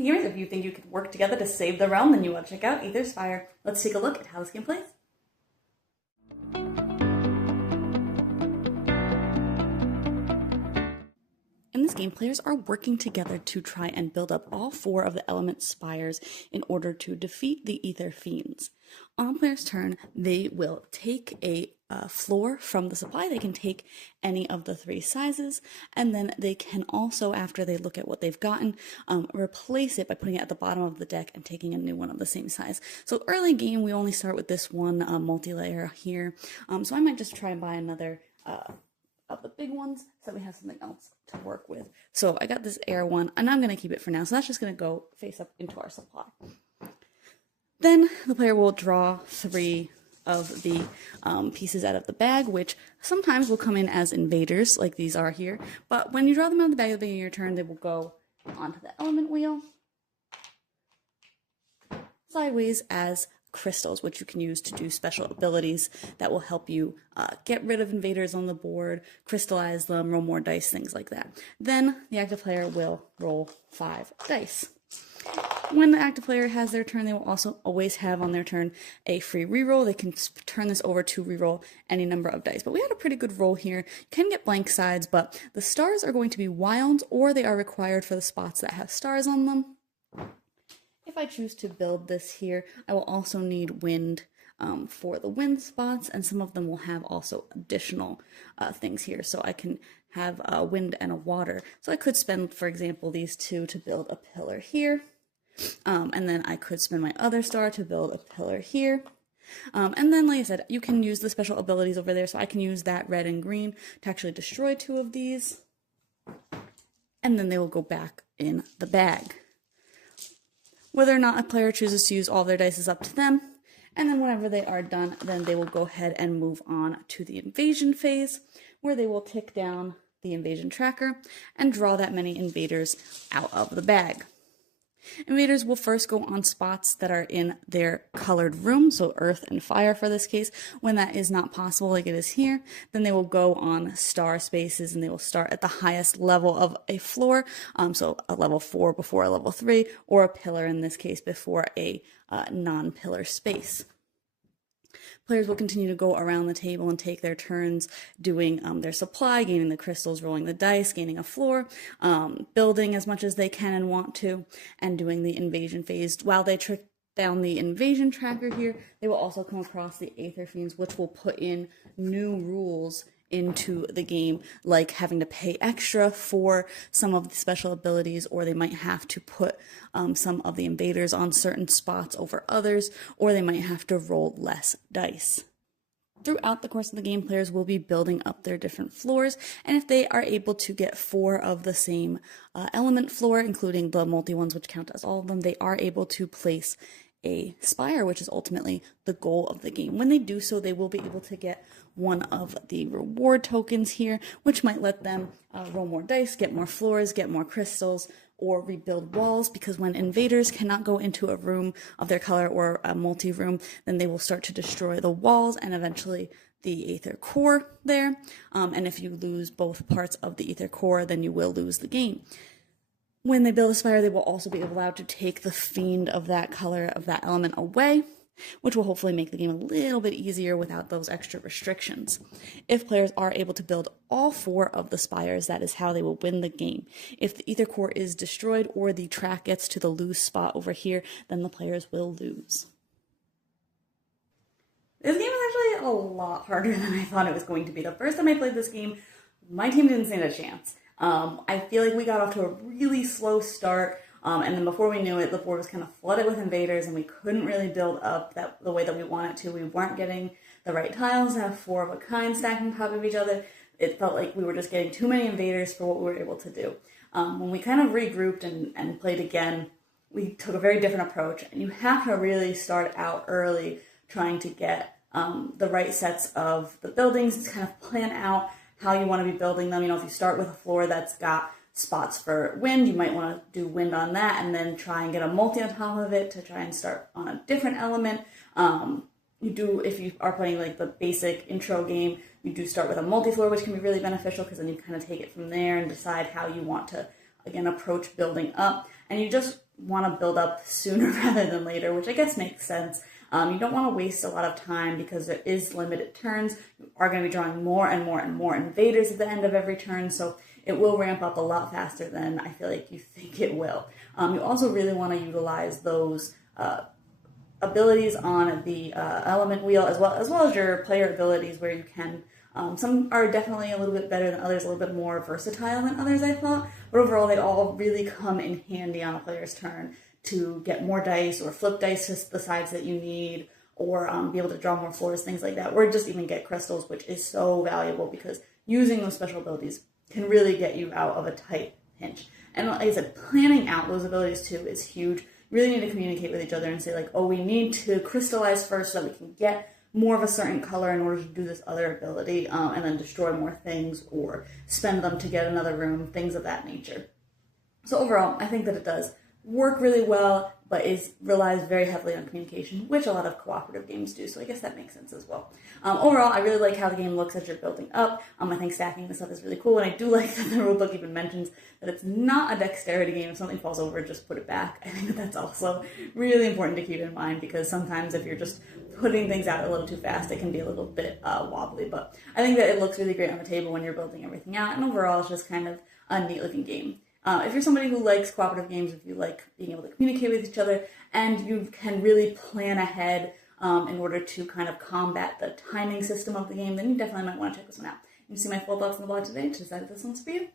Gamers, if you think you could work together to save the realm, then you want to check out Aetherspire. Let's take a look at how this game plays. In this game, players are working together to try and build up all 4 of the element spires in order to defeat the Aether Fiends. On a player's turn, they will take a floor from the supply. They can take any of the 3 sizes, and then they can also, after they look at what they've gotten, replace it by putting it at the bottom of the deck and taking a new one of the same size. So early game, we only start with this one multi-layer here. So I might just try and buy another of the big ones so we have something else to work with. So I got this air one, and I'm going to keep it for now. So that's just going to go face up into our supply. Then the player will draw 3 of the pieces out of the bag, which sometimes will come in as invaders, like these are here. But when you draw them out of the bag at the beginning of your turn, they will go onto the element wheel sideways as crystals, which you can use to do special abilities that will help you get rid of invaders on the board, crystallize them, roll more dice, things like that. Then the active player will roll 5 dice. When the active player has their turn, they will also always have on their turn a free reroll. They can turn this over to reroll any number of dice. But we had a pretty good roll here. You can get blank sides, but the stars are going to be wilds, or they are required for the spots that have stars on them. If I choose to build this here, I will also need wind for the wind spots, and some of them will have also additional things here. So I can have a wind and a water. So I could spend, for example, these 2 to build a pillar here. And then I could spend my other star to build a pillar here. And then, like I said, you can use the special abilities over there. So I can use that red and green to actually destroy 2 of these. And then they will go back in the bag. Whether or not a player chooses to use all of their dice is up to them. And then whenever they are done, then they will go ahead and move on to the invasion phase, where they will tick down the invasion tracker and draw that many invaders out of the bag. Invaders will first go on spots that are in their colored room, so earth and fire for this case. When that is not possible, like it is here, then they will go on star spaces, and they will start at the highest level of a floor, so a level 4 before a level 3, or a pillar in this case before a non-pillar space. Players will continue to go around the table and take their turns doing their supply, gaining the crystals, rolling the dice, gaining a floor, building as much as they can and want to, and doing the invasion phase. While they trick down the invasion tracker here, they will also come across the Aether Fiends, which will put in new rules into the game, like having to pay extra for some of the special abilities, or they might have to put some of the invaders on certain spots over others, or they might have to roll less dice. Throughout the course of the game, players will be building up their different floors, and if they are able to get 4 of the same element floor, including the multi ones, which count as all of them, they are able to place a spire, which is ultimately the goal of the game. When they do so, they will be able to get one of the reward tokens here, which might let them roll more dice, get more floors, get more crystals, or rebuild walls, because when invaders cannot go into a room of their color or a multi-room, then they will start to destroy the walls and eventually the Aether core there. And if you lose both parts of the Aether core, then you will lose the game. When they build a spire, they will also be allowed to take the fiend of that color, of that element away, which will hopefully make the game a little bit easier without those extra restrictions. If players are able to build all 4 of the spires, that is how they will win the game. If the Aether core is destroyed or the track gets to the lose spot over here, then the players will lose. This game is actually a lot harder than I thought it was going to be. The first time I played this game, my team didn't stand a chance. I feel like we got off to a really slow start, and then before we knew it, the board was kind of flooded with invaders, and we couldn't really build up the way that we wanted to. We weren't getting the right tiles to have 4 of a kind stacked on top of each other. It felt like we were just getting too many invaders for what we were able to do. When we kind of regrouped and played again, we took a very different approach, and you have to really start out early trying to get the right sets of the buildings, to kind of plan out how you want to be building them. You know, if you start with a floor that's got spots for wind, you might want to do wind on that, and then try and get a multi on top of it to try and start on a different element. If you are playing like the basic intro game, you do start with a multi-floor, which can be really beneficial, because then you kind of take it from there and decide how you want to, again, approach building up. And you just want to build up sooner rather than later, which I guess makes sense. You don't want to waste a lot of time because there is limited turns. You are going to be drawing more and more and more invaders at the end of every turn, so it will ramp up a lot faster than I feel like you think it will. You also really want to utilize those abilities on the element wheel as well as your player abilities where you can. Some are definitely a little bit better than others, a little bit more versatile than others, I thought, but overall they all really come in handy on a player's turn to get more dice or flip dice to the sides that you need, or be able to draw more floors, things like that, or just even get crystals, which is so valuable because using those special abilities can really get you out of a tight pinch. And like I said, planning out those abilities too is huge. You really need to communicate with each other and say like, oh, we need to crystallize first so that we can get more of a certain color in order to do this other ability, and then destroy more things or spend them to get another room, things of that nature. So overall, I think that it does work really well, but relies very heavily on communication, which a lot of cooperative games do, so I guess that makes sense as well. Overall, I really like how the game looks as you're building up. I think stacking this up is really cool, and I do like that the rulebook even mentions that it's not a dexterity game. If something falls over, just put it back. I think that's also really important to keep in mind, because sometimes if you're just putting things out a little too fast, it can be a little bit wobbly, but I think that it looks really great on the table when you're building everything out, and overall it's just kind of a neat looking game. If you're somebody who likes cooperative games, if you like being able to communicate with each other, and you can really plan ahead in order to kind of combat the timing system of the game, then you definitely might want to check this one out. You can see my full thoughts on the blog today to decide if this one's for you.